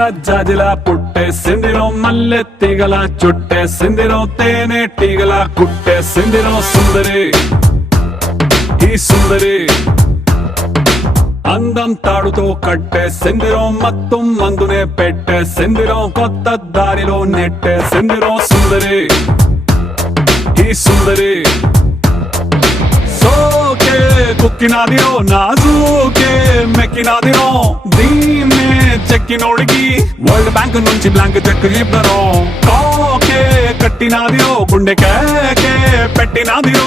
సన్న జాజిలా పుట్టేసిందిరో మల్లె తీగల చుట్టేసిందిరో తేనె తీగల కుట్టేసిందిరో సుందరి ఈ సుందరి అందం తాడుతో కట్టేసిందిరో మత్తం మందునే పెట్టేసిందిరో కొత్త దారిలో నెట్టేసిందిరో సుందరి ఈ సుందరి సోకే కుక్కినాదిరో నాజూకే మెక్కినాదిరో దీన్నే చెక్కినోడికి వరల్డ్ బ్యాంక్ నుంచి బ్లాంక్ చెక్ ఇవ్వరో కాకే కట్టినాదిరో గుండె కేకే పెట్టినాదిరో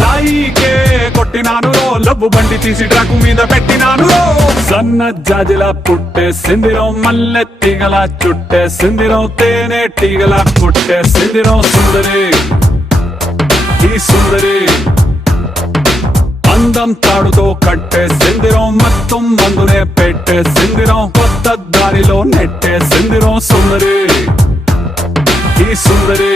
లైకే కొట్టినాను లవ్వు బండి తీసి ట్రాక్ మీద పెట్టినాను సన్న జాజిలా పుట్టేసిందిరో మల్లె తీగల చుట్టేసిందిరో తేనె తీగల కుట్టేసిందిరో సుందరి ఈ సుందరి అందం తాడుతో కట్టేసిందిరో మొత్తం మందునే పెట్టేసిందిరో కొత్త దారిలో నెట్టేసిందిరో సుందరి ఈ సుందరి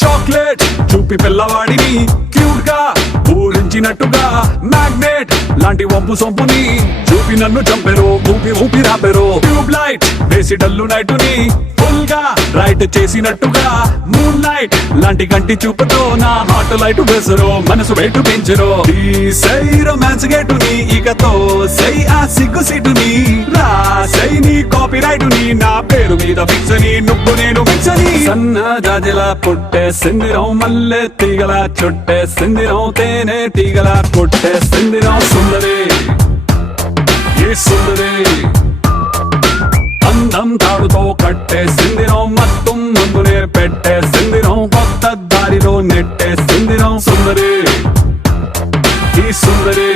చాక్లెట్ చూపి పిల్లవాడిని క్యూట్ గా ఊరించినట్టుగా మ్యాగ్నెట్ లాంటి వంపు సొంపుని చూపి నన్ను చంపెరో ఊపి ఊపి రాపెరో ట్యూబ్ లైట్ వేసి డల్లు నైటుని ఫుల్ గా రైట్ చేసినట్టుగా మూన్ లైట్ లాంటి కంటి చూపుతో నా హార్ట్ లైట్ వేసరో మనసు వెయిట్ పెంచరో ఈ సై రొమాన్స్ గేటుని ఇకతో సై ఆ సిగ్గు సీటుని రాసై నీ కాపీ రైటుని నా పేరు మీద ఫిక్స్ అని నువ్వు నేను ఫిక్స్ అని సన్న జాజిలా పుట్టేసిందిరో మల్లె తీగల చుట్టేసిందిరో తేనె తీగల కొట్టేసిందిరో సుందరి ఈ సుందరి అందం తాడుతో కట్టేసిందిరో మొత్తం ముందునే పెట్టేసిందిరో కొత్త దారిలో నెట్టేసిందిరో సుందరి ఈ సుందరి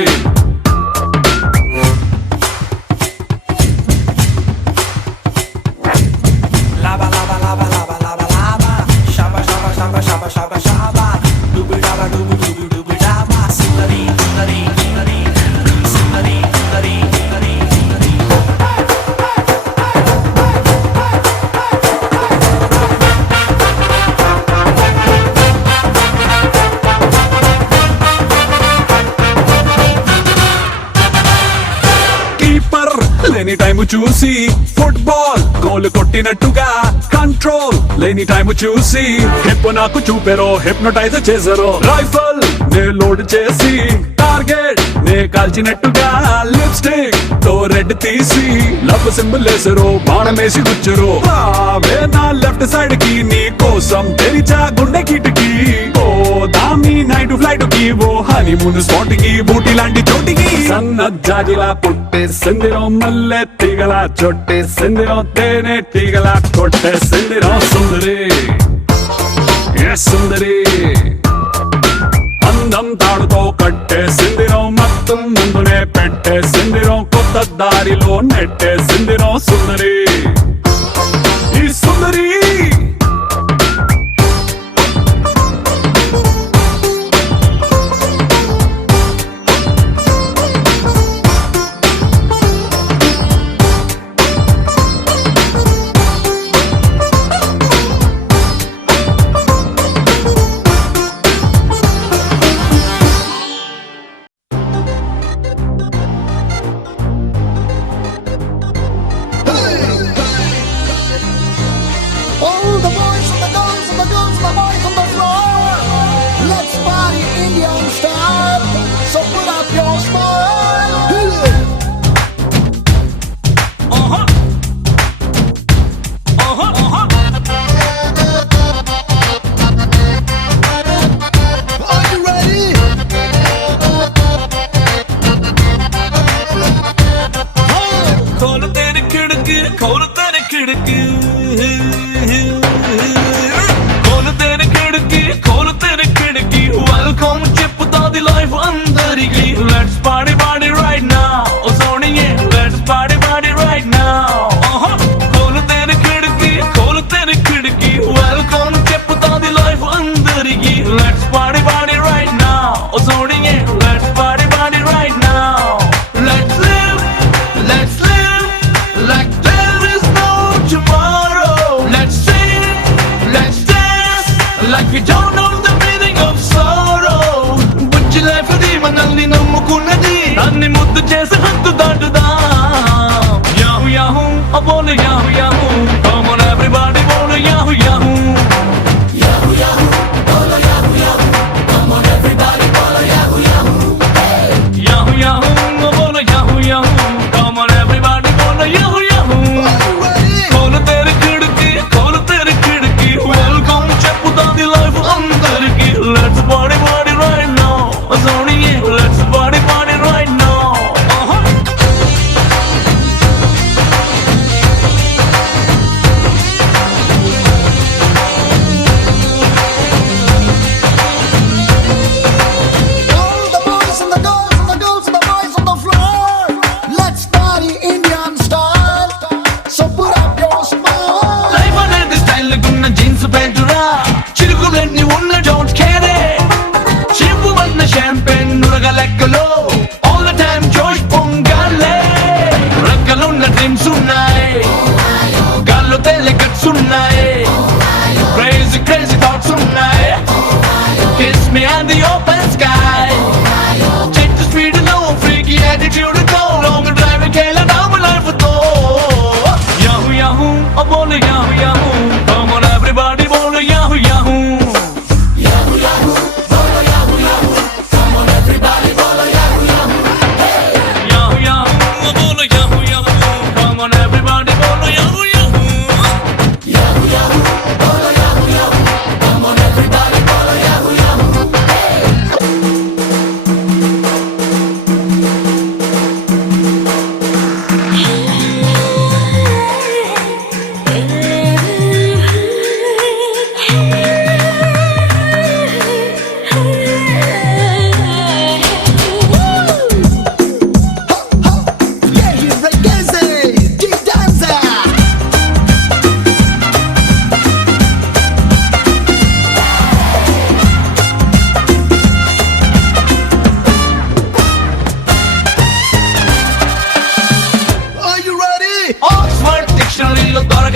లేని టైము చూసి ఫుట్బాల్ గోల్ కొట్టినట్టుగా కంట్రోల్ లేని టైము చూసి హిప్ నాకు చూపెరో హిప్నోటైజ్ చేసారో రైఫల్ నే లోడ్ చేసి టార్గెట్ నే కాల్చినట్టుగా లిప్స్టిక్ తో రెడ్ తీసి లవ్ సింబల్ వేసరో బాణమేసి గుచ్చరో నా లెఫ్ట్ సైడ్ కి నీ కోసం తెరిచా గుండె కిటికి ఓ దామి నైట్ ఫ్లైట్ కి ఓ హనీమూన్ స్పాట్ కి బూటి లాంటి చోటికి సన్న జాజిలా పుట్టేసిందిరో మల్లె తీగల చుట్టేసిందిరో తేనె తీగల కొట్టేసిందిరో సుందరి సుందరి అందం తాడుతో కట్టేసిందిరో మొత్తం ముందునే పెట్టేసిందిరో కొత్త దారిలో నెట్టేసిందిరో సుందరి ఈ సుందరి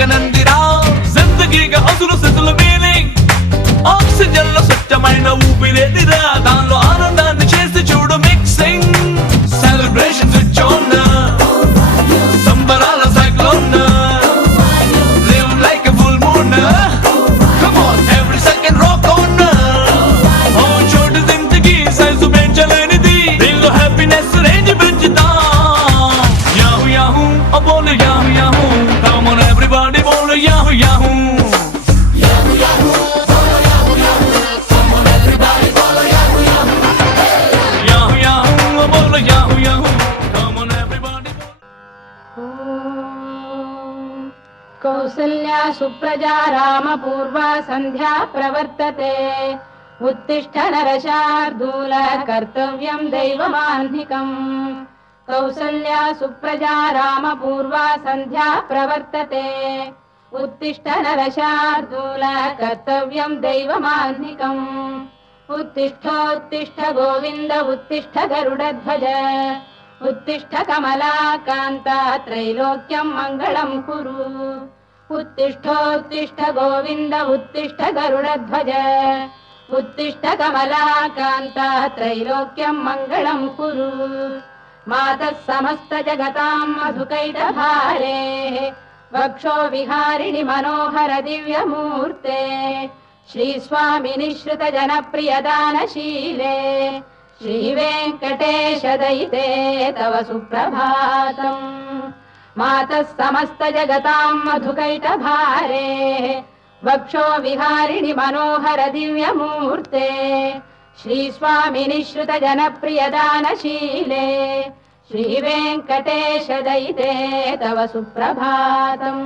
జగనందిరా జిందగీగా అసలు సిద్ధుల మీనింగ్ ఆక్సిజన్ లో స్వచ్ఛమైన ఊపిరేదిరా దానిలో ఆనందాన్ని చేసి చూడు మిక్సింగ్ సెలబ్రేషన్ స్విచ్ ఆన్ సంబరాల cyclone live like a full moon come on every second rock on oh చోటు జిందగీ సైజు పెంచలేనిది దీనిలో హ్యాపీనెస్ రేంజ్ పెంచుతా యాహూ యాహూ ఓ బోలు yahoo yahoo come on everybody బోలు యాహూ యాహూ कौसल्या सुप्रजा रामपूर्वा सन्ध्या प्रवर्तते उत्तिष्ठ नरशार्दूल कर्तव्यं दैवमाह्निकम् कौसल्या सुप्रजा रामपूर्वा सन्ध्या प्रवर्तते उत्तिष्ठ नरशार्दूल कर्तव्यं दैवमाह्निकम् उत्तिष्ठोत्तिष्ठ गोविन्द उत्तिष्ठ गरुडध्वज उत्तिष्ठ कमलाकान्ता त्रैलोक्यं मङ्गलं कुरु उत्तिष्ठोत्तिष्ठ गोविन्द उत्तिष्ठ गरुडध्वज उत्तिष्ठ कमलाकान्ता त्रैलोक्यं मङ्गलं कुरु मातः समस्त जगतां मधुकैटभारे वक्षो विहारिणि मनोहर दिव्यमूर्ते श्रीस्वामिनि श्रुत जनप्रियदानशीले श्रीवेङ्कटेश दयिते तव सुप्रभातम् मातः समस्त जगतां मधुकैटभारे वक्षो विहारिणि मनोहर दिव्यमूर्ते श्रीस्वामिनि श्रुत जनप्रियदानशीले श्रीवेङ्कटेश दयिते तव सुप्रभातम्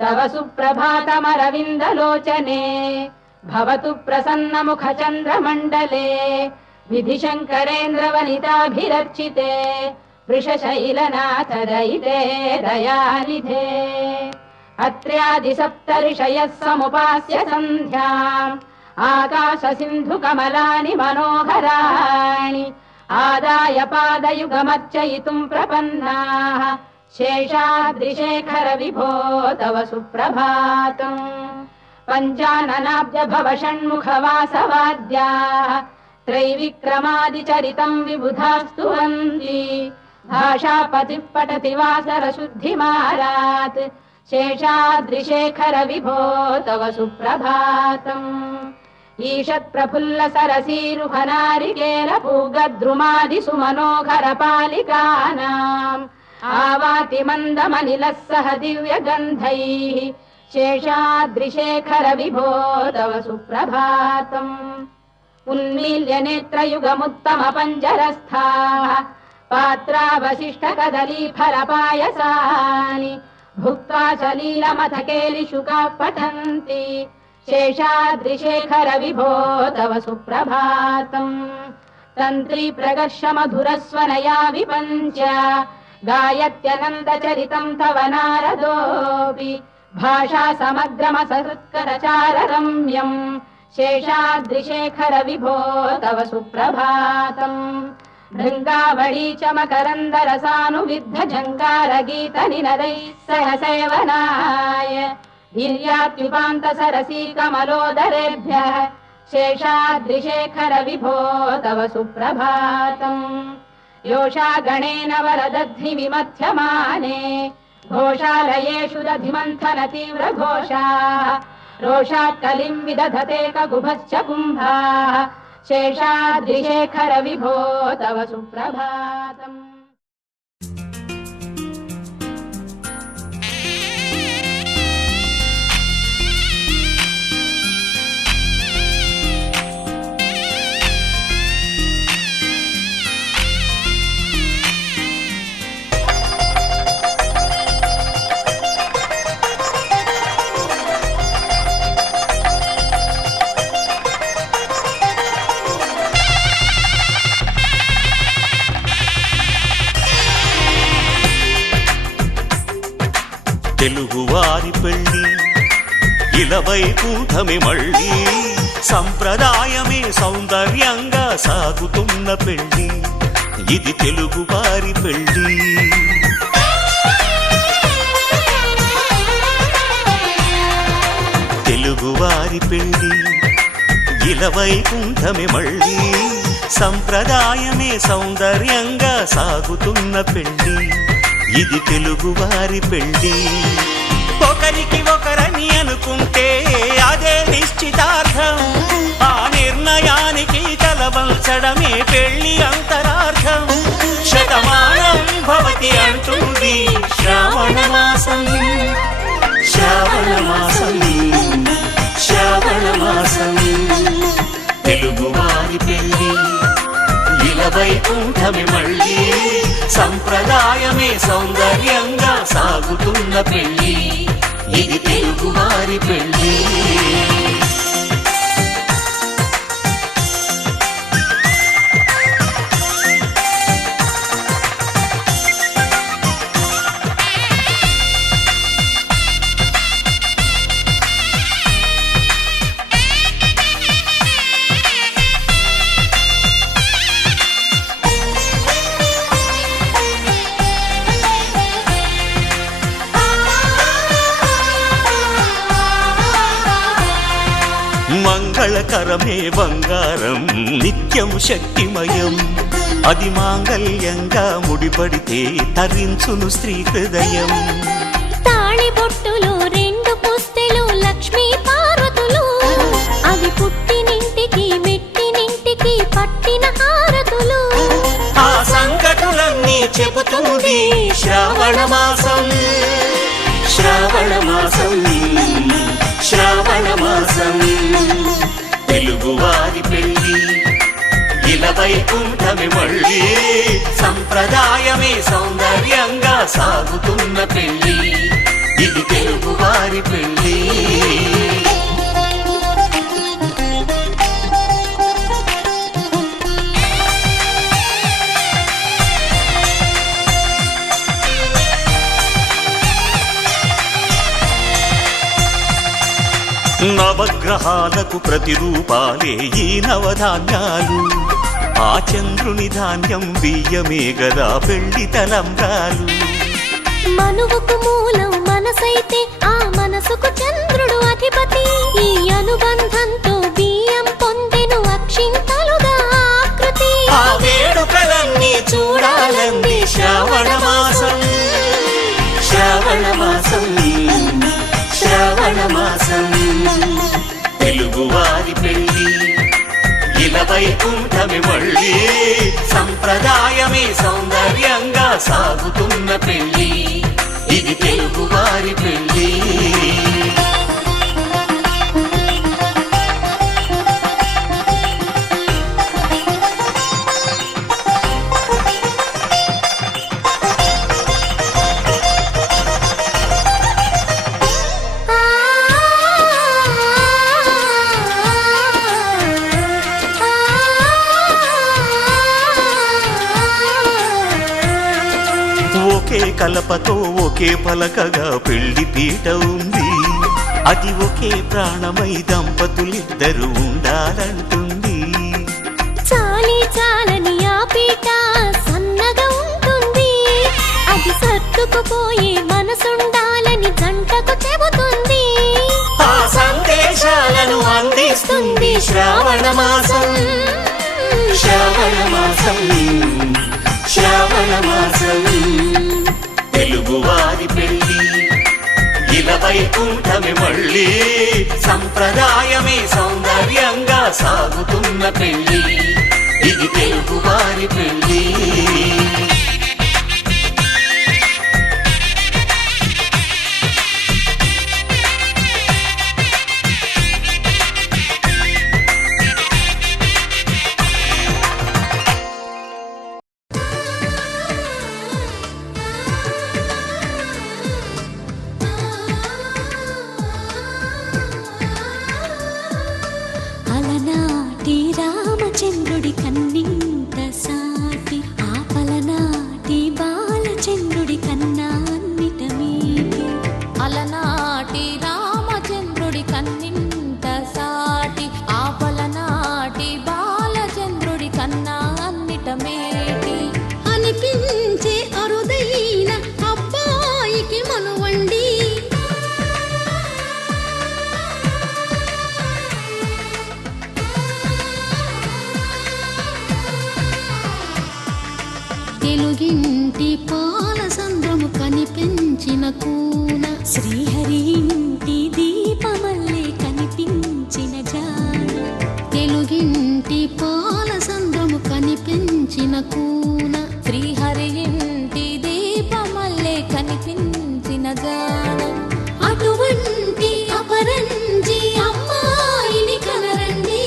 तव सुप्रभातमरविन्दलोचने भवतु प्रसन्नमुखचन्द्रमण्डले विधिशङ्करेन्द्रवनिताभिरर्चिते वृषशैलनाथ दयिते दयानिधे अत्र्यादिसप्तऋषयः समुपास्य सन्ध्याम् आकाशसिन्धुकमलानि मनोहराणि आदाय पादयुगमर्चयितुम् प्रपन्नाः शेषाद्रिशेखर विभो तव सुप्रभातम् पञ्चाननाब्ज भव षण्मुखवासवाद्याः त्रैविक्रमादिचरितम् विबुधास्तु वन्ति भाषापतिः पठति वासरशुद्धिमारात् शेषाद्रिशेखर विभो तव सुप्रभातम् ईषत्प्रफुल्ल सरसीरुहनारिकेल पूगद्रुमादिसुमनोहर पालिकानाम् आवाति मन्दमनिलः सह दिव्यगन्धैः शेषाद्रिशेखर विभो तव सुप्रभातम् उन्मील्य नेत्रयुगमुत्तम पञ्जरस्थाः पात्रावशिष्ट कदलीफलपायसानि भुक्त्वा सलीलमथकेलिशुकाः पठन्ति शेषाद्रिशेखर विभो तव सुप्रभातम् तन्त्री प्रकर्ष मधुरस्वनया विपञ्च गायत्यनन्दचरितम् तव नारदोऽपि भाषा समग्रमसत्करचार रम्यम् शेषाद्रिशेखर विभो तव सुप्रभातम् भृङ्गावळी च मकरन्दरसानुविद्ध जङ्गारगीत निनदैः सह सेवनाय वीर्यात्युपान्त सरसी कमलोदरेभ्यः शेषाद्रिशेखर विभो तव सुप्रभातम् योषा गणेन वरदध्नि विमथ्यमाने घोषालयेषु दधिमन्थन तीव्र घोषाः रोषात् कलिम् विदधते ककुभश्च कुम्भाः शेषाद्रिशेखर विभो तव सुप्रभातम् తెలుగువారి పెళ్లి ఇలవైకుంఠమి మళ్ళీ సంప్రదాయమే సౌందర్యంగా సాగుతున్న పెళ్లి ఇది తెలుగువారి పెళ్లి తెలుగువారి పెళ్ళి ఇలవైకుంఠమే మళ్ళీ సంప్రదాయమే సౌందర్యంగా సాగుతున్న పెళ్ళి ఇది తెలుగువారి పెళ్ళి ఒకరికి ఒకరని అనుకుంటే అదే నిశ్చితార్థం ఆ నిర్ణయానికి తలవంచడమే పెళ్లి అంతరార్థం శతమానం భవతి అంటుంది శ్రావణ మాసం శ్రావణ మాసం శ్రావణ మాసం తెలుగువారి పెళ్ళి ఇలవైకుంఠమే మళ్ళీ సంప్రదాయమే సౌందర్యంగా సాగుతున్న పెళ్ళి ఇది తెలుగువారి పెళ్ళి మంగళకరమే బంగారం నిత్యం శక్తిమయం అది మాంగళ్యంగా ముడిపడితే తరించును స్త్రీ హృదయం తాళిబొట్టులు రెండు పుస్తెలు లక్ష్మీ పార్వతులు అవి పుట్టినింటికి మెట్టినింటికి పట్టిన హారతులు ఆ సంకటులన్నీ చెబుతుంది శ్రావణ మాసం శ్రావణ మాసం శ్రావణ మాసం తెలుగువారి పెళ్ళి ఇలవైకుంఠమే మళ్ళీ సంప్రదాయమే సౌందర్యంగా సాగుతున్న పెళ్ళి ఇది తెలుగువారి పెళ్ళి నవగ్రహాలకు ప్రతిరూపాలే ఈ నవధాన్యాలు ఆ చంద్రుని ధాన్యం బియ్యమే గదా పెళ్లి తలంబ్రాలు మనువుకు మూలం మనసైతే ఆ మనసుకు చంద్రుడు అధిపతి ఈ అనుబంధంతో బియ్యం పొందెను అక్షింతలుగా ఆకృతి ఆ వేడుకలన్నీ చూడాలంది శ్రావణ మాసం శ్రావణ మాసం శ్రావణ మాసం తెలుగువారి పెళ్ళి ఇలవైకుంఠమే మళ్ళీ సంప్రదాయమే సౌందర్యంగా సాగుతున్న పెళ్ళి ఇది తెలుగువారి పెళ్ళి ఒకే కలపతో ఒకే పలకగా పెళ్లి పీట ఉంది అది ఒకే ప్రాణమై దంపతులిద్దరు ఉండాలంటుంది చాలి చాలని ఆ పీట సన్నగా ఉంటుంది అది సర్దుకుపోయే మనసుండాలని జంటకు చెబుతుంది ఆ సందేశాలను అందిస్తుంది శ్రావణ మాసం శ్రావణ మాసం శ్రావణ మాసం తెలుగువారి పెళ్ళి ఇలవైకుంఠమే మళ్ళీ సంప్రదాయమే సౌందర్యంగా సాగుతున్న పెళ్ళి ఇది తెలుగువారి పెళ్ళి అలనాటి రామచంద్రుడి కన్నింత సాటి ఆపలనాటి బాలచంద్రుడి కన్నా అన్నిట మీటి అలనాటి రామచంద్రుడి కన్నింత సాటి ఆపలనాటి బాలచంద్రుడి కన్నా అన్నిట మేటి అనిపించే అరుదైన అబ్బాయికి మనువండి పాల సంద్రము కనిపించిన కూన శ్రీహరి ఇంటి దీపమల్లే కనిపించిన జాన తెలుగింటి పాల సంద్రము కనిపించిన కూన శ్రీహరి ఇంటి దీపమల్లే కనిపించిన జాన అటువంటి అపరంజి అమ్మాయిని కనరండి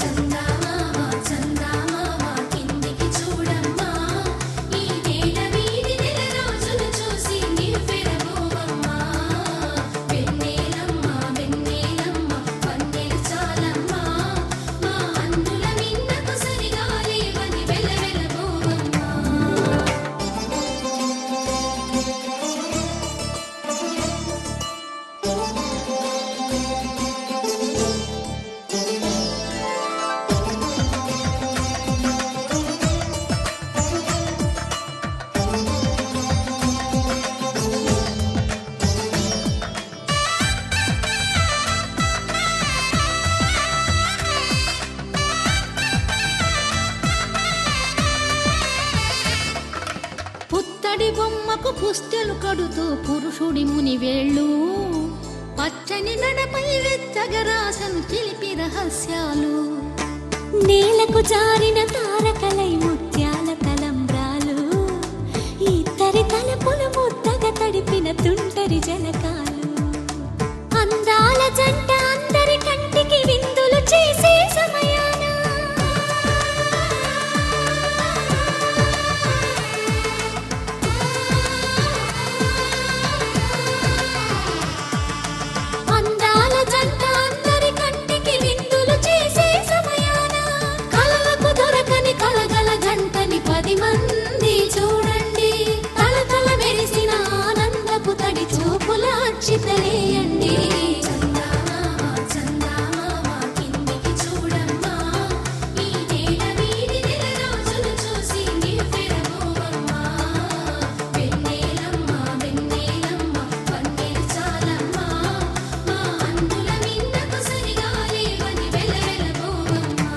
చందమామ చందమామ కిందికి చూడమ్మా ఈ నేల వీడి నెల రోజులు చూసి నివ్వెరబోవమ్మా వెన్నెలమ్మ వెన్నెలమ్మ వన్నెలు చాలమ్మా మా అందుల మిన్నకు సరిగా లేవని వెలవెలబోవమ్మా పుత్తడి బొమ్మకు పుస్తెలు కడుతూ పురుషుడి ముని వేళ్ళు పచ్చని నడపై వెచ్చగరాసను చిలిపి రహస్యాలు నేలకు జారిన తారకలై ముత్యాల తలంబ్రాలు ఇద్దరి తలపులు ముద్దగా తడిపిన తుంటరి జలకాలు అందాల జంట అందరి కంటికి విందులు చేసే సమయాన అందాల జంట అందరి కంటికి విందులు చేసే సమయాన కలలకు దొరకని కలగల జంటని 10 మంది చూడండి తలతల మెరిసిన ఆనందపు తడి చూపుల అచ్చితలేయండి చందమామ చందమామ కిందికి చూడమ్మా ఈ నేల వీడి నెల రోజులు చూసి నివ్వెరబోవమ్మా వెన్నెలమ్మ వెన్నెలమ్మ వన్నెలు చాలమ్మా మా అందుల మిన్నకు సరిగా లేవని వెలవెలబోవమ్మా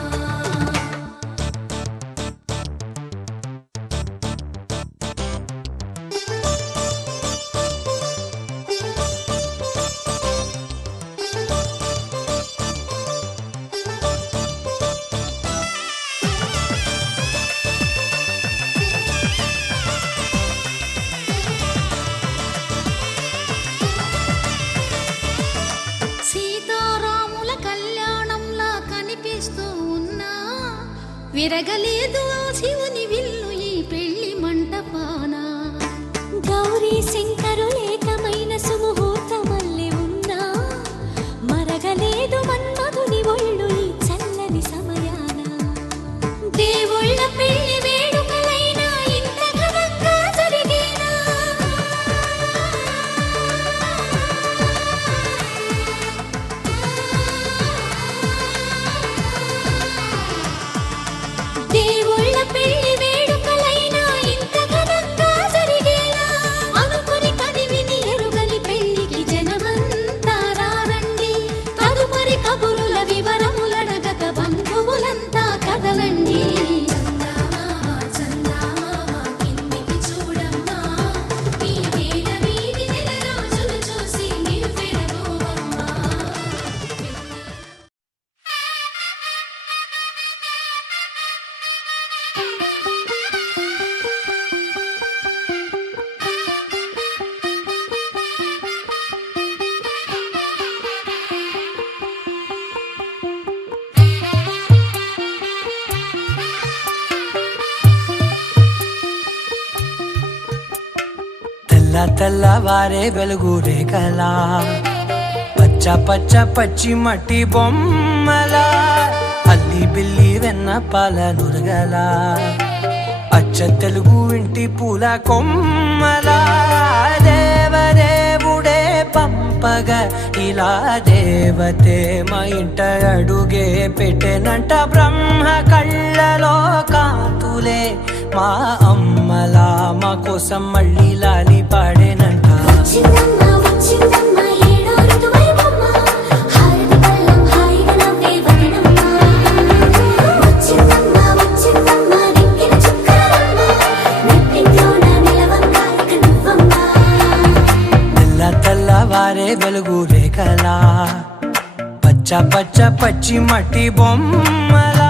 సీతారాముల కళ్యాణంలా కనిపిస్తూ ఉన్నా విరగలేదు ఆ శివుని విల్లు ఈ పెళ్లి మంటపాన గౌరీ శంకరులేకమైన సుముహూర్తమల్లె ఉన్నా మరగలేదు మన్మధుని ఒళ్ళు ఈ చల్లని సమయాన దేవుళ్ళ పెళ్లి వేడుకలైనా ఇంత ఘనంగా జరిగేనా దేవుళ్ళ పెళ్లి వేడుకలైనా ఇంత ఘనంగా జరిగేలా అనుకుని కదివిని ఎరుగని పెళ్లికి జనమంతా రారండి తదుపరి కబురుల వివరములడగక బంధువులంతా కదలండి చందమామ చందమామ కిందికి చూడమ్మా ఈ నేల వీడి నెల రోజులు చూసి నివ్వెరబోవమ్మా తెల్ల తెల్లవారే వెలుగు రేఖలా పచ్చ పచ్చ పచ్చి మట్టి బొమ్మలా అల్లి బిల్లి వెన్న పాల నురగలా అచ్చ తెలుగు ఇంటి పూల కొమ్మలా దేవదేవుడే పంపగా ఇలా దేవతే మా ఇంట అడుగే పెట్టెనంట బ్రహ్మ కళ్ళలో కాంతులే మా అమ్మలా మా కోసం మళ్ళీ లాలి పాడేనంట వచ్చిందమ్మా వచ్చిందమ్మా ఏడో ఋతువై కళ్ళలా పచ్చ పచ్చ పచ్చి మట్టి బొమ్మలా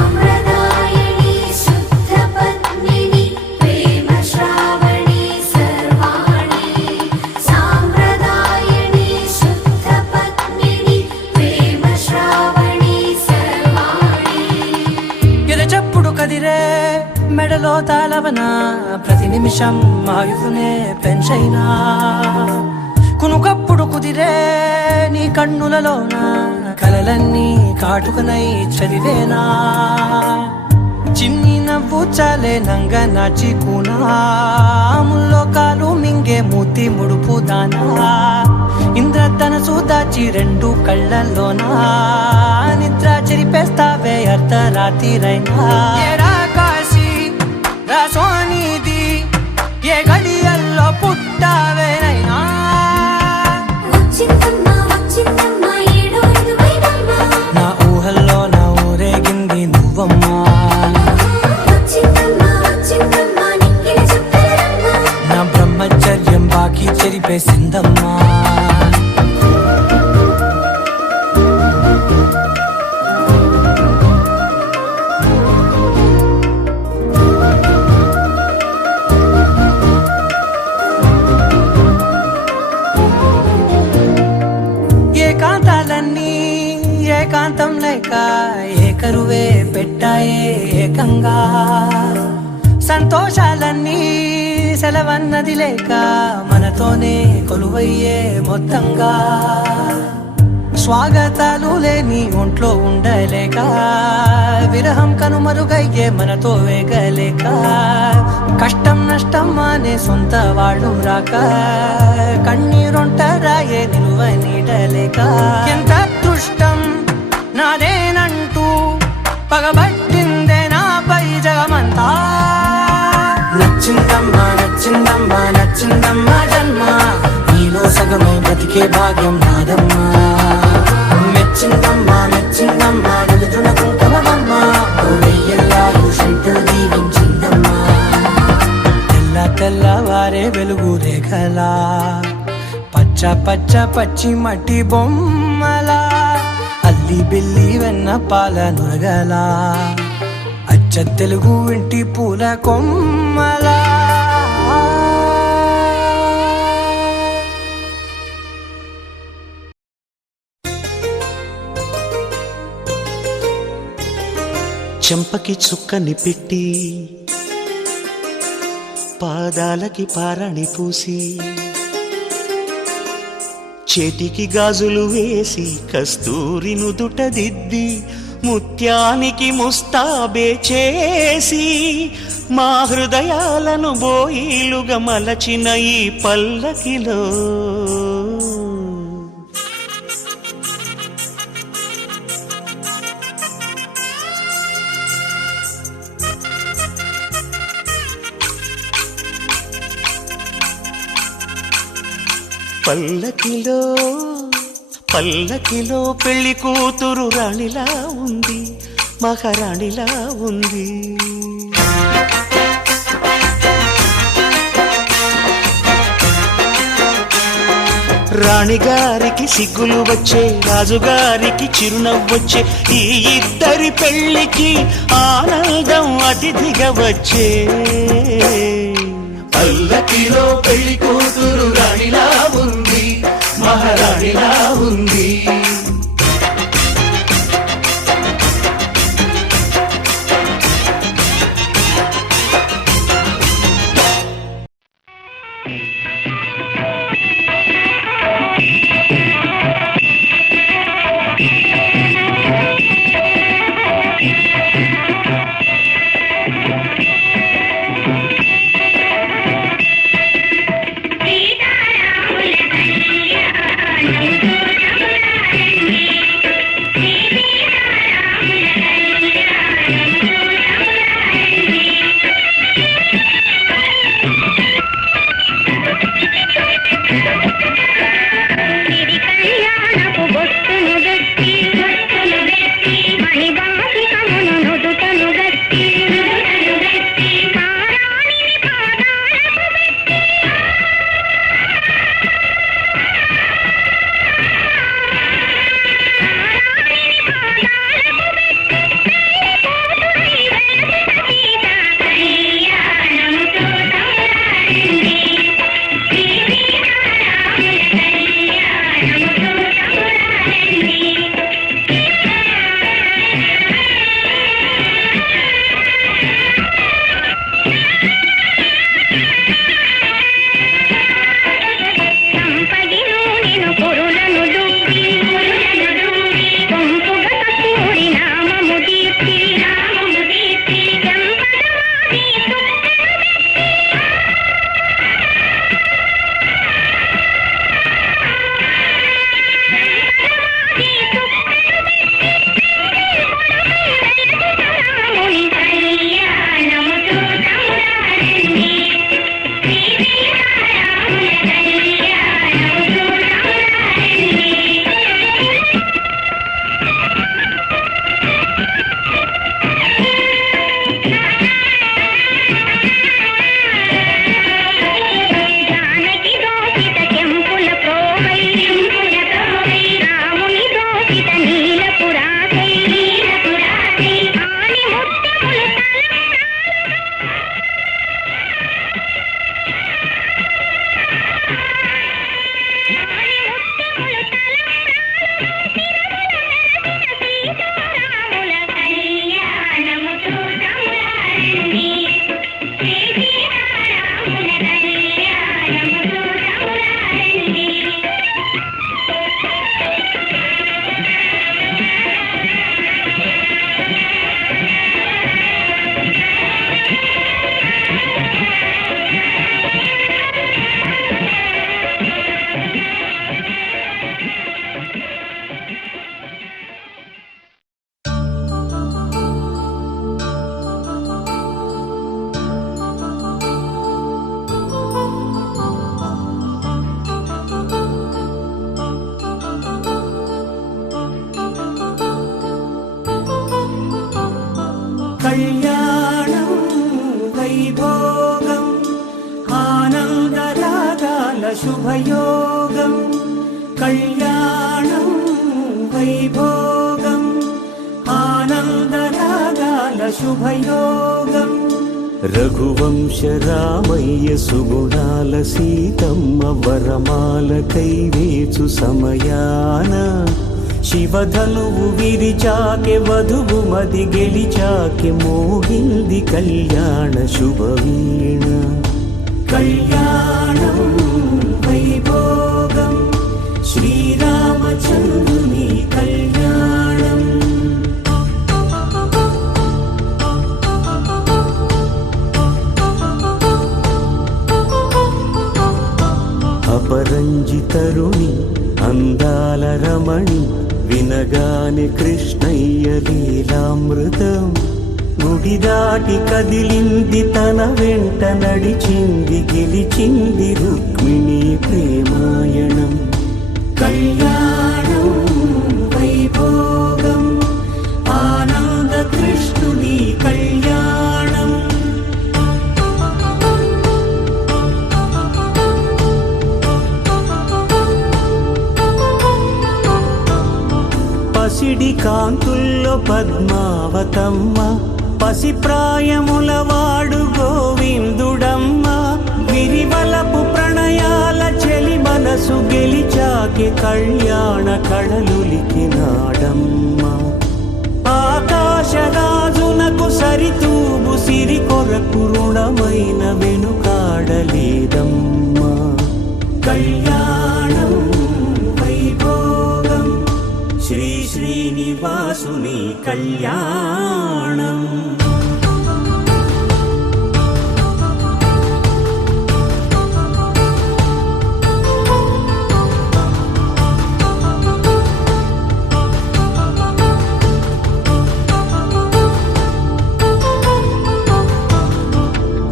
సాంప్రదాయని శుద్ధ పద్మిని ప్రేమ శ్రావణి సర్వాణి సాంప్రదాయని శుద్ధ పద్మిని ప్రేమ శ్రావణి సర్వాణి ఎరచప్పుడు కదిరే మెడలో తాళవన ప్రతి నిమిషం ఆయుధునే పెంచైనా కునుకప్పుడు కుదిరే నీ కన్నులలోన కలలన్నీ కాటుకనై చదివేనా చిన్ని నవ్వు చాలే నంగ నాచి కూనాముల్లో కాలు మింగే మూతి ముడుపు దానా ఇంద్రధనసు దాచి రెండు కళ్ళల్లోనా నిద్ర చెరిపేస్తావే అర్ధరాత్రిరైనా ఏరా కాశీ రా సోనిది ఏ గడియల్లో పుట్టావేనైనా వచ్చిందమ్మా వచ్చిందమ్మా ఏడో ఇరువైవమ్మ నా ఊహల్లో నా ఊరేగింది నువ్వమ్మా వచ్చిందమ్మా వచ్చిందమ్మా నిక్కిన చుక్కలమ్మ నా బ్రహ్మచర్యం బాకీ చెరిపేసిందమ్మా ఏకాంతాలన్నీ ఏకాంతం లేక ఏకరువే పెట్టాయే ఏకంగా సంతోషాలన్నీ సెలవన్నది లేక మనతోనే కొలువయ్యే మొత్తంగా స్వాగతాలు లేని ఒంట్లో ఉండలేక విరహం కనుమరుగయ్యే మనతో వేగలేక కష్టం నష్టం అనే సొంత వాళ్ళు రాక కన్నీరొంటరాయే నిలువ నీడలేక ఎంత అదృష్టం నాదేనంటూ పగబట్టిందే నాపై జగమంతా నచ్చిందమ్మా నచ్చిందమ్మా నచ్చిందమ్మా జన్మ నీలో సగమై బ్రతికే భాగ్యం నాదమ్మా మెచ్చిందమ్మా మెచ్చిందమ్మా నిలుతున్న కుంకుమమ్మ వెయ్యల్లాలు శంకరు దీవించిందమ్మా తెల్ల తెల్లవారే వెలుగు రేఖలా పచ్చ పచ్చ పచ్చి మట్టి బొమ్మలా అల్లి బిల్లి వెన్న పాల నురగలా అచ్చ తెలుగు ఇంటి పూల కొమ్మలా చెంపకి చుక్కని పెట్టి పాదాలకి పారాణి పూసి చేతికి గాజులు వేసి కస్తూరి నుదుట దిద్ది ముత్యానికి ముస్తాబే చేసి మా హృదయాలను బోయిలుగా మలచిన ఈ పల్లకిలో పల్లకిలో పల్లకిలో పెళ్లి కూతురు రాణిలా ఉంది మహారాణిలా ఉంది రాణిగారికి సిగ్గులు వచ్చే రాజుగారికి చిరునవ్వొచ్చే ఈ ఇద్దరి పెళ్లికి ఆనందం అతిథిగా వచ్చే పల్లకిలో పెళ్లి కూతురు రాణిలా ఉంది మహారాణిలా ఉంది సీతారాముల కళ్యాణం వైభోగం ఆనందరాగాల శుభయోగం కళ్యాణం వైభోగం ఆనందరాగాల శుభయోగం రఘువంశ రామయ్య సుగుణాల సీతమ్మ వరమాల కైవేచు సమయాన శివధనువు విరిచాకె వధువు మది గెలిచాకె మోగింది కళ్యాణ శుభవీణ కళ్యాణం వైభోగం శ్రీరామచంద్రుని కళ్యాణం అపరంజి తరుణి అందాల రమణి వినగానే కృష్ణయ్య లీలామృతం గుడి దాటి కదిలింది తన వెంట నడిచింది గెలిచింది రుక్మిణి ప్రేమాయణం కళ్యాణం వైభోగం ఆనంద కృష్ణుని కళ్యాణం పసిడి కాంతుల్లో పద్మావతమ్మ పసిప్రాయముల వాడు గోవిందుడమ్మ విరివలపు ప్రణయాల చెలి మనసు గెలిచాకె కళ్యాణ కళలులికినాడమ్మ ఆకాశరాజునకు సరితూబు సిరి కొరకు రుణమైన వెనుకాడలేదమ్మ కళ్యాణం వైభోగం శ్రీ శ్రీనివాసుని కళ్యాణం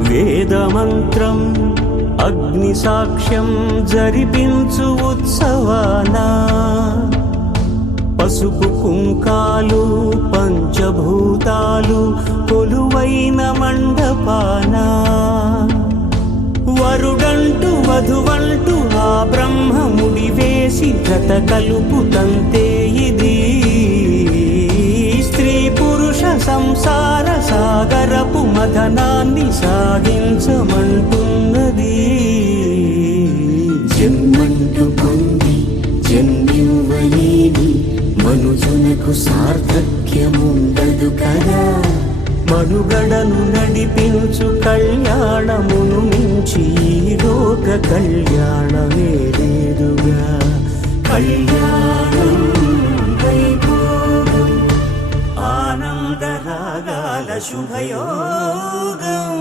వేదమంత్రం అగ్ని సాక్ష్యం జరిపించు ఉత్సవానా పసుపు కుంకాలు పంచభూతాలు కొలువైన మండపాన వరుడంటూ వధువంటూ ఆ బ్రహ్మముడి వేసి జత కలుపుతంతే ఇది స్త్రీ పురుష సంసార సాగరపు మథనాన్ని సాగించమంటున్నది జన్మంటూ పొంది జన్మివ్వలేని మనుజునకు సార్థక్యముండదు కదా మనుగడను నడిపించు కళ్యాణమును మించి ఈ లోక కళ్యాణమే లేదుగా కళ్యాణం వైభోగం ఆనందరాగాల శుభయోగం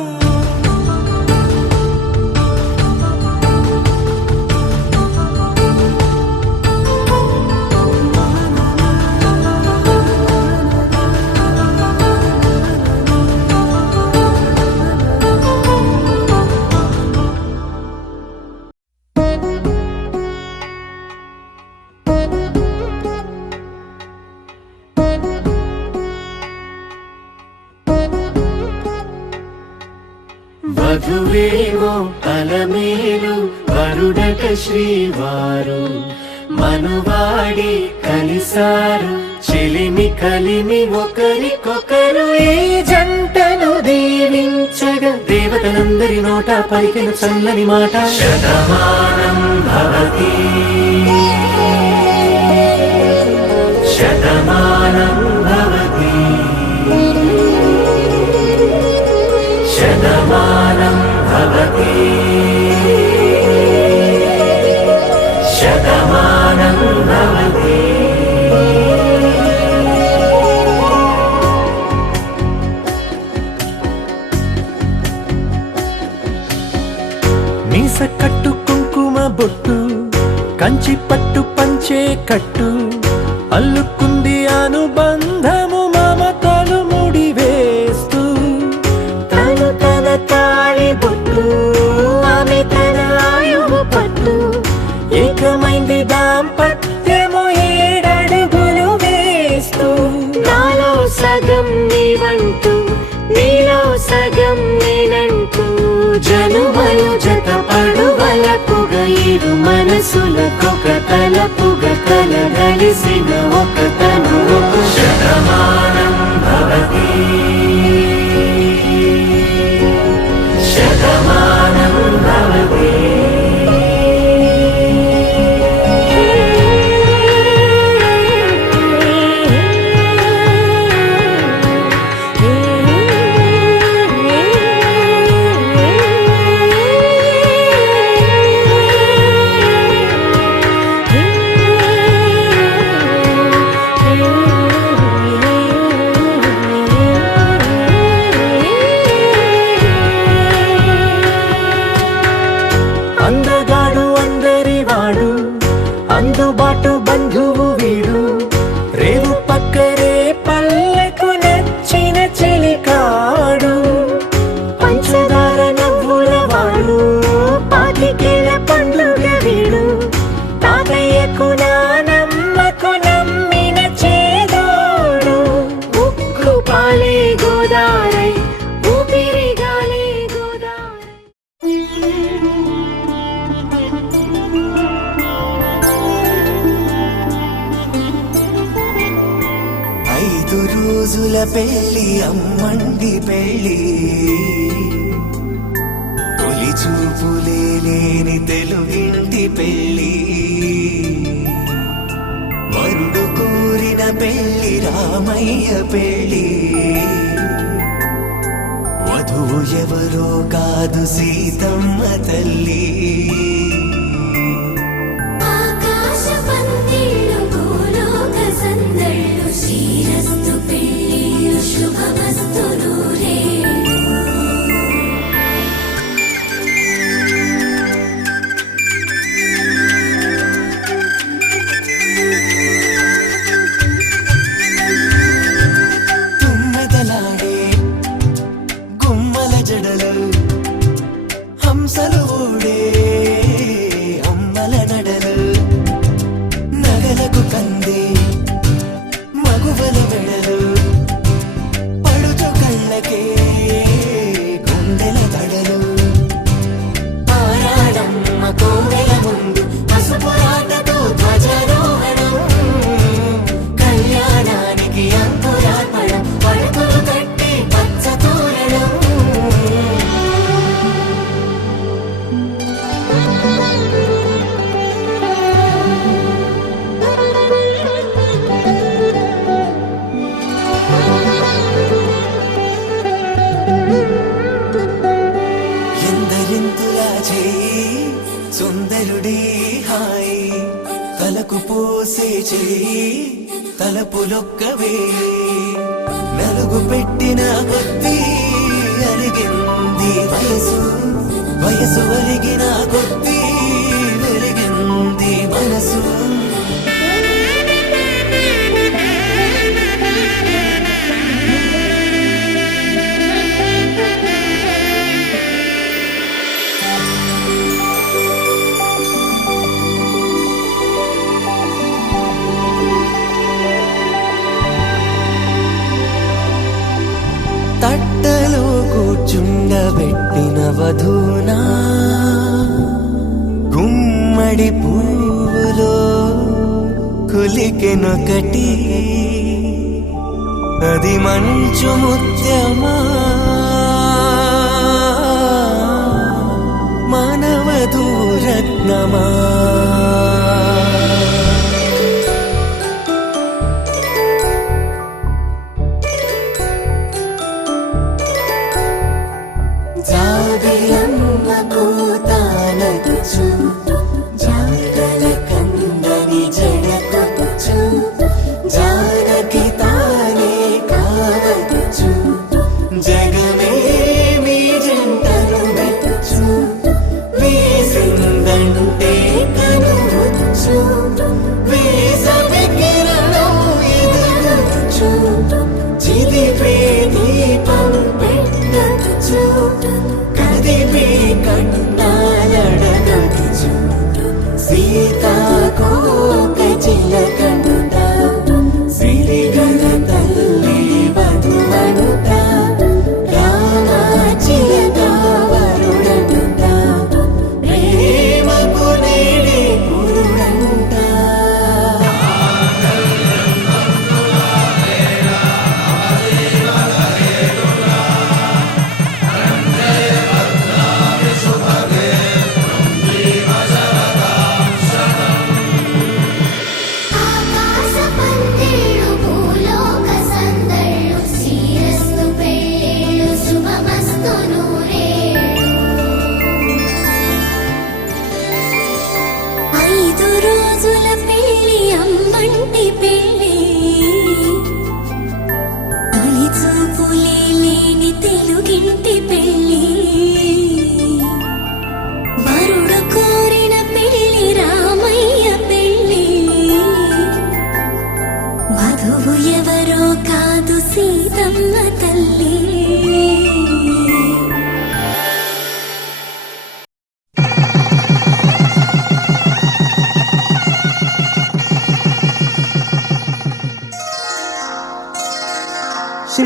వధువేవో అలమేలు వరుడట శ్రీవారు మనువాడి కలిసారు చెలిమి కలిమి ఒకరికొకరు ఈ జంటను దీవించగా దేవతలందరి నోట పలికిన చల్లని మాట శతమానం భవతి శతమానం భవతి శతమానం భవతి శతమానం భవతి మీస కట్టు కుంకుమ బొట్టు కంచి పట్టు పంచే కట్టు అల్లుకుంది అనుబంధము మమతలు ముడివేస్తూ తను తన తాళి బొట్టు ఆమె తన ఆయువు పట్టు ఏకమైంది దాంపత్యము 7 అడుగులు వేస్తూ నాలో సగం నీవంటూ నీలో సగం నేనంటూ జనుమలు జతపడువలపుగ ఇరు మనసులకొక తలపుగ కలగలిసిన ఒక తను శతమానం భవతి శతమానం భవతి అందగాడు అందరివాడు అందుబాటు బంధువు వీడు రేవు పక్కరే పల్లెకు నచ్చిన చెలికాడు పంచదార నవ్వుల వాడు పాతికేల పండుగ వీడు తాతయ్యకు నానమ్మకు నమ్మిన చేదోడు ఉక్కు పాలే గోదారై ఊపిరిగాలే గోదారై ఐదు రోజుల పెళ్లి అమ్మండి పెళ్లి తొలి చూపులే లేని తెలుగింటి పెళ్లి వరుడు కోరిన పెళ్లి రామయ్య పెళ్లి వధువు ఎవరో కాదు సీతమ్మ తల్లి ఆకాశ పందిళ్ళు భూలోక సందళ్ళు శ్రీరస్తు పెళ్ళిళ్ళు శుభమస్తు నూరేళ్ళు తుమ్మెదలాడే గుమ్మల జడలు హంసలు ఊడే అమ్మల నడలు నగలకు కందే మగువల వెడలు పడుచు కళ్ళకే గుండెల తడలు ఆరాడమ్మ కోవెల ముందు పసుపు రాటతో ధ్వజారోహణం కళ్యాణానికి అంకురార్పణం పడుకులు కట్టి పచ్చ తోరణం ఎందరింతులా చేయి సుందరుడి హాయి తలకు పోసే చేయి తలపులొక్కవే నలుగు పెట్టిన కొద్దీ అలిగింది వయసు వయసు ఒలిగిన కొద్దీ వెలిగింది మనసు తట్టలో కూర్చుండబెట్టిన వధూనా గుమ్మడి పువ్వులో కులికెనొకటి అది మంచు ముత్యమా మానవధూరత్నమా జాబిలమ్మ కూతానగుచు జాగల కందని జడకొచ్చు జానకి తానే కావదుచు జగమే మీ జంటను మెచ్చు వేసిందంటే కనువచ్చు వేసవి కిరణం ఎదురొచ్చు చిదిపే దీపం పెట్టచ్చు కదిపే కన్నాలడగచ్చు సీతాకోక చిలకంట సిరిగల తల్లి వధువనుత రామ చిలక వరుడ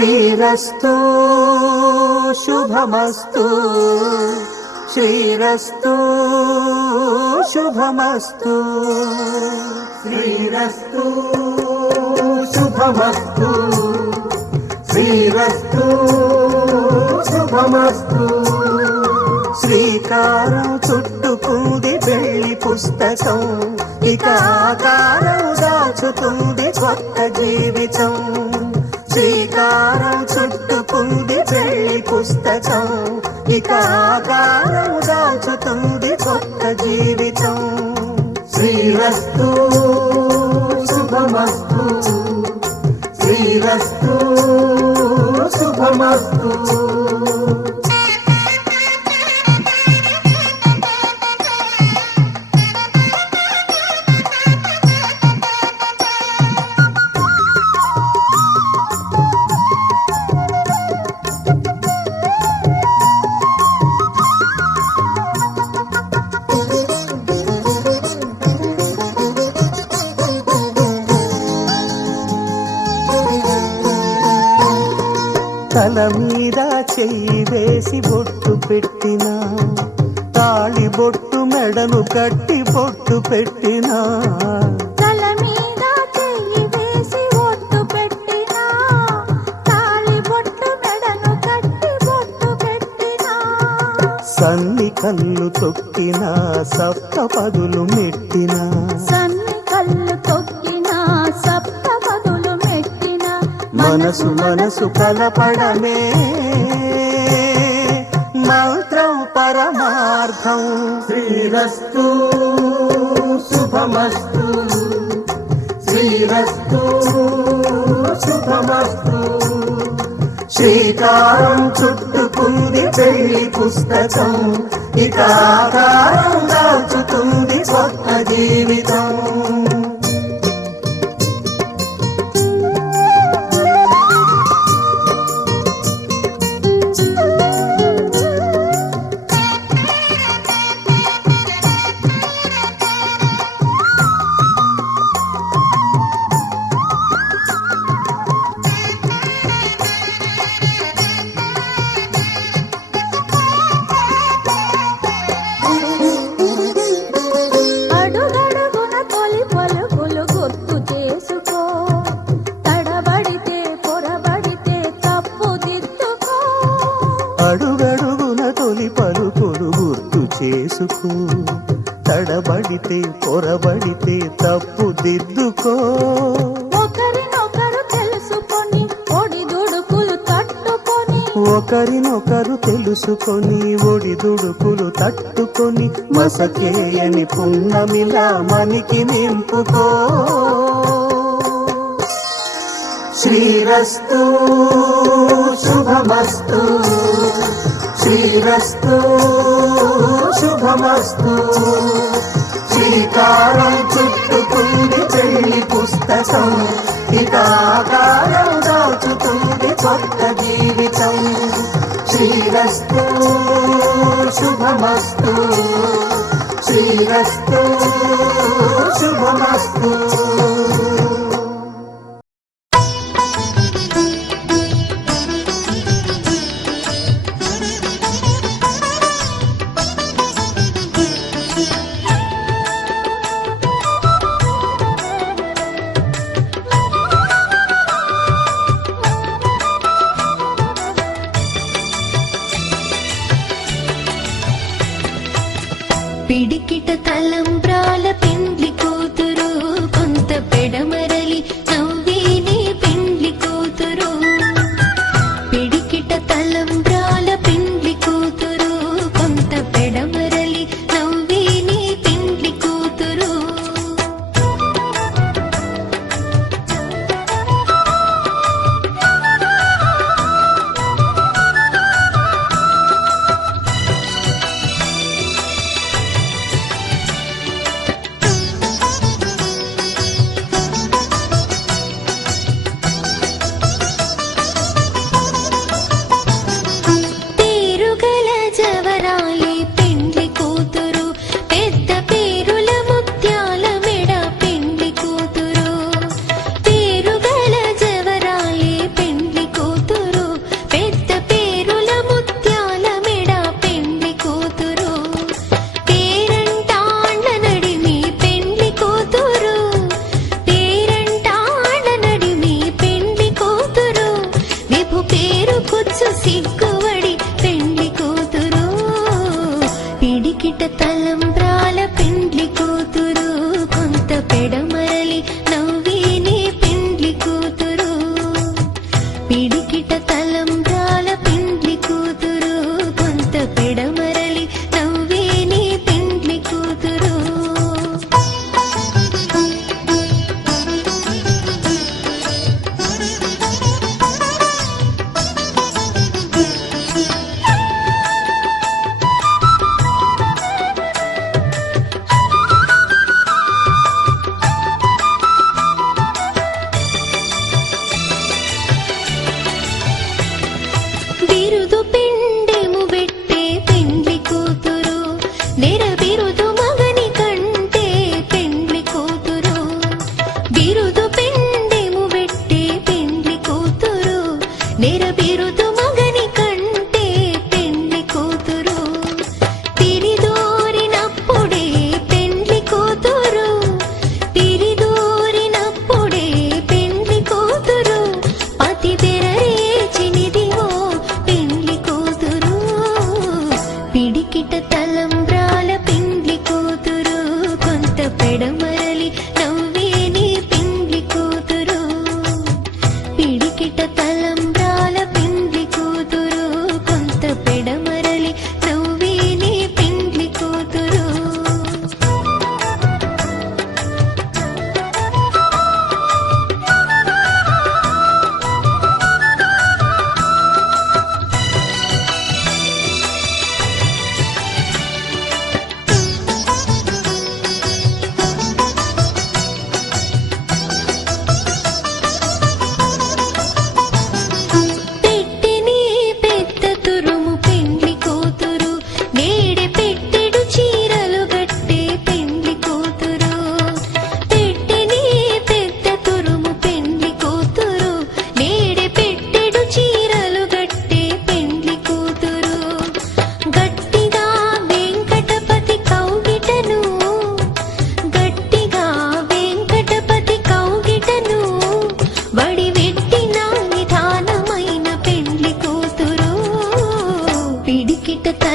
శ్రీరస్తు శుభమస్తు శ్రీరస్తు శుభమస్తు శ్రీరస్తు శుభమస్తు శ్రీరస్తు శుభమస్తు శ్రీకారం చుట్టుకుంది వెళ్ళి పుస్తకం ఇక ఆకారం దాచుతుంది కొత్త జీవితం శ్రీకారం చుట్టుకుంది వెళ్ళి పుస్తకం ఇక ఆకారం దాచుతుంది కొత్త జీవితం శ్రీరస్తు శుభమస్తు శ్రీరస్తు శుభమస్తు తల మీద చెయ్యి వేసి బొట్టు పెట్టినా తాళి బొట్టు మెడను కట్టి బొట్టు పెట్టినా తల మీద చెయ్యి వేసి బొట్టు పెట్టినా తాళి బొట్టు మెడను కట్టి బొట్టు పెట్టినా సన్ని కళ్ళు తొక్కినా సప్త పదులు మెట్టినా సన్ని కళ్ళు తొక్కినా సప్త పదులు మెట్టినా మనసు మనసు కలపడమే మంత్రం పరమార్థం శ్రీరస్తు శుభమస్తు శ్రీరస్తు శుభమస్తు శ్రీకారం చుట్టుకుంది పెళ్లి పుస్తకం ఇక ఆకారం దాచుతుంది కొత్త జీవితం అడుగడుగున తొలి పలుకులు గుర్తు చేసుకో తడబడితే పొరబడితే తప్పు దిద్దుకో అడుగడుగున తొలి పలుకులు గుర్తు చేసుకో తడబడితే పొరబడితే తప్పు దిద్దుకో ఒకరినొకరు తెలుసుకొని ఒడిదుడుకులు తట్టుకొని ఒకరినొకరు తెలుసుకొని ఒడిదుడుకులు తట్టుకొని మసకేయని పున్నమిలా మనికి నింపుకో శ్రీరస్తు శుభమస్తు శ్రీరస్తు శుభమస్తు శ్రీకారం చుట్టుకుంది పెళ్లి పుస్తకం ఇక ఆకారం దాచుతుంది కొత్త జీవితం శ్రీరస్తు శుభమస్తు శ్రీరస్తు శుభమస్తు పిడికిట తలంబ్రాల పెండ్లి కూతురు కొంత పెడమరలి నవ్వేనే పెండ్లి కూతురు పిడికిట తలంబ్రాల పెండ్లి కూతురు కొంత పెడమరలి నవ్వేనే పెండ్లి కూతురు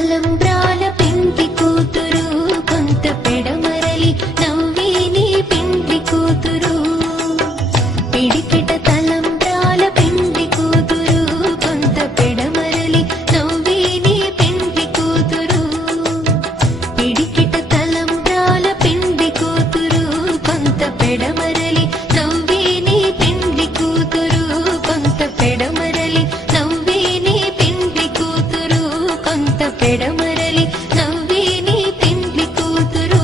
తలంబ్రాల పెండ్లి కూతురు కొంత పెడమరలి నవ్వే నీ పెండ్లి కూతురు పిడికిట తలంబ్రాల పెండ్లి కూతురు కొంత పెడమరలి నవ్వే నీ పెండ్లి కూతురు పిడికిట తలంబ్రాల పెండ్లి కూతురు కొంత పెడమరలి నవ్వే నీ పెండ్లి కూతురు కొంత పెడమరలి నవ్వే నీ పెండ్లి కూతురు కొంత పెడమరలి నవ్వే నీ పెండ్లి కూతురు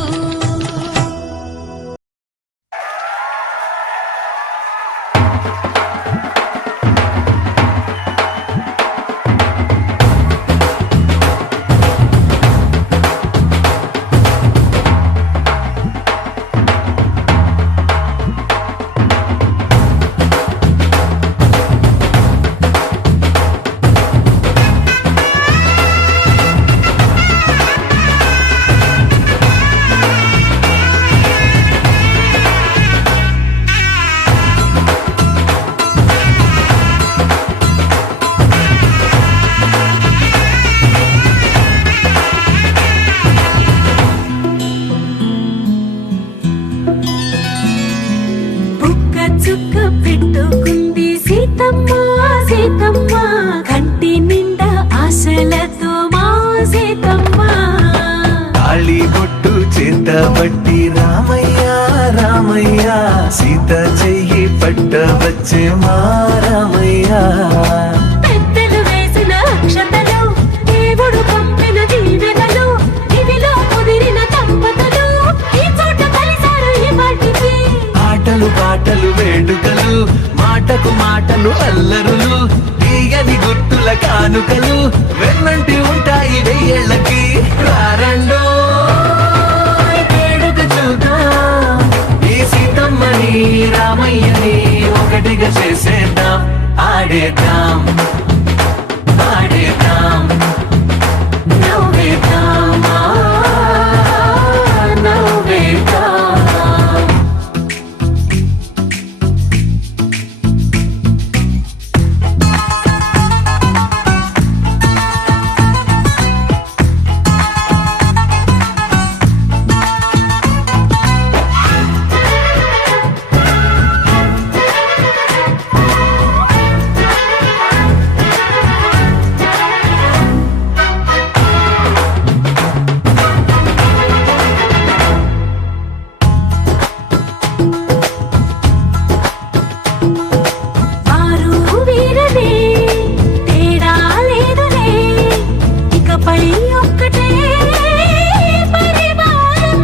బుక్క చుక్క పెట్టుకుంది సీతమ్మ సీతమ్మ కంటి నిండా ఆశలతో మా సీతమ్మ తాళిబొట్టు చేతబట్టి రామయ్య రామయ్య సీత చెయ్యి పట్టవచ్చే మా రామయ్య పెద్దలు వేసిన అక్షతలు దేవుడు పంపిన దీవెనలు ఇవిలో కుదిరిన దంపతులు ఈ చోట కలిసారు ఈ వాటికి ఆటలు పాటలు వేడుకలు మాటకు మాటలు అల్లరులు తీయని గుర్తుల కానుకలు వెన్నంటి ఉంటాయి వెయ్యేళ్ళకి రారండో వేడుక చూద్దాం ఈ సీతమ్మని రామయ్యని ఒకటిగా చేసేద్దాం ఆడేద్దాం ఆడేద్దాం నవ్వేద్దాం నవ్వేద్దాం వారు వీరనే తేడా లేదులే ఇకపై ఒక్కటే పరివారం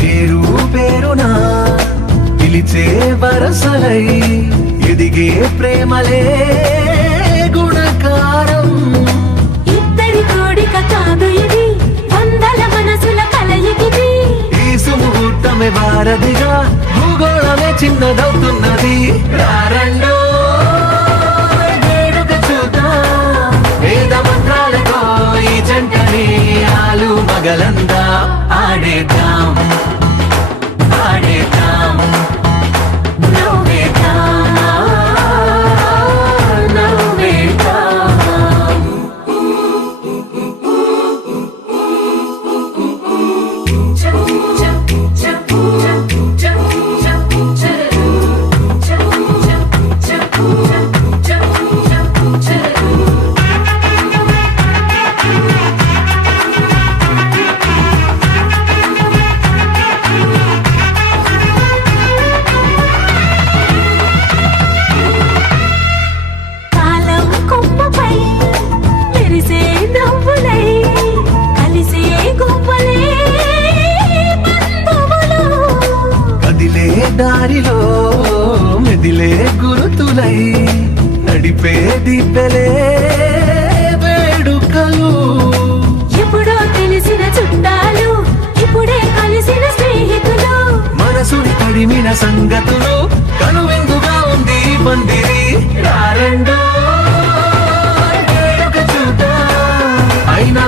పేరు పేరునా పిలిచే వరసలై ఎదిగే ప్రేమలే గుణకారం ఇద్దరి కోడిక కాదు ఇది వందల మనసుల కలయికిది ఈ సుముహూర్తమే వారధిగా భూగోళమే చిన్నదవుతున్నది రారండో వేడుక చూద్దాం వేద మంత్రాలతో ఈ జంటని ఆలు మగలందా ఆడేద్దాం ఆడేద్దాం నవ్వేద్దాం నవ్వేద్దాం కాలం కొమ్మపై మెరిసే నవ్వులై కలిసే గువ్వలే బంధువులు కదిలే దారిలో మెదిలే గురుతులై నడిపే దిబ్బెలే వేడుకలు ఎప్పుడో తెలిసిన చుట్టాలు ఇప్పుడే కలిసిన స్నేహితులు మనసుని తడిమిన సంగతులు కనువిందుగా ఉంది ఈ పందిరి రారండో వేడుక చూద్దాం అయిన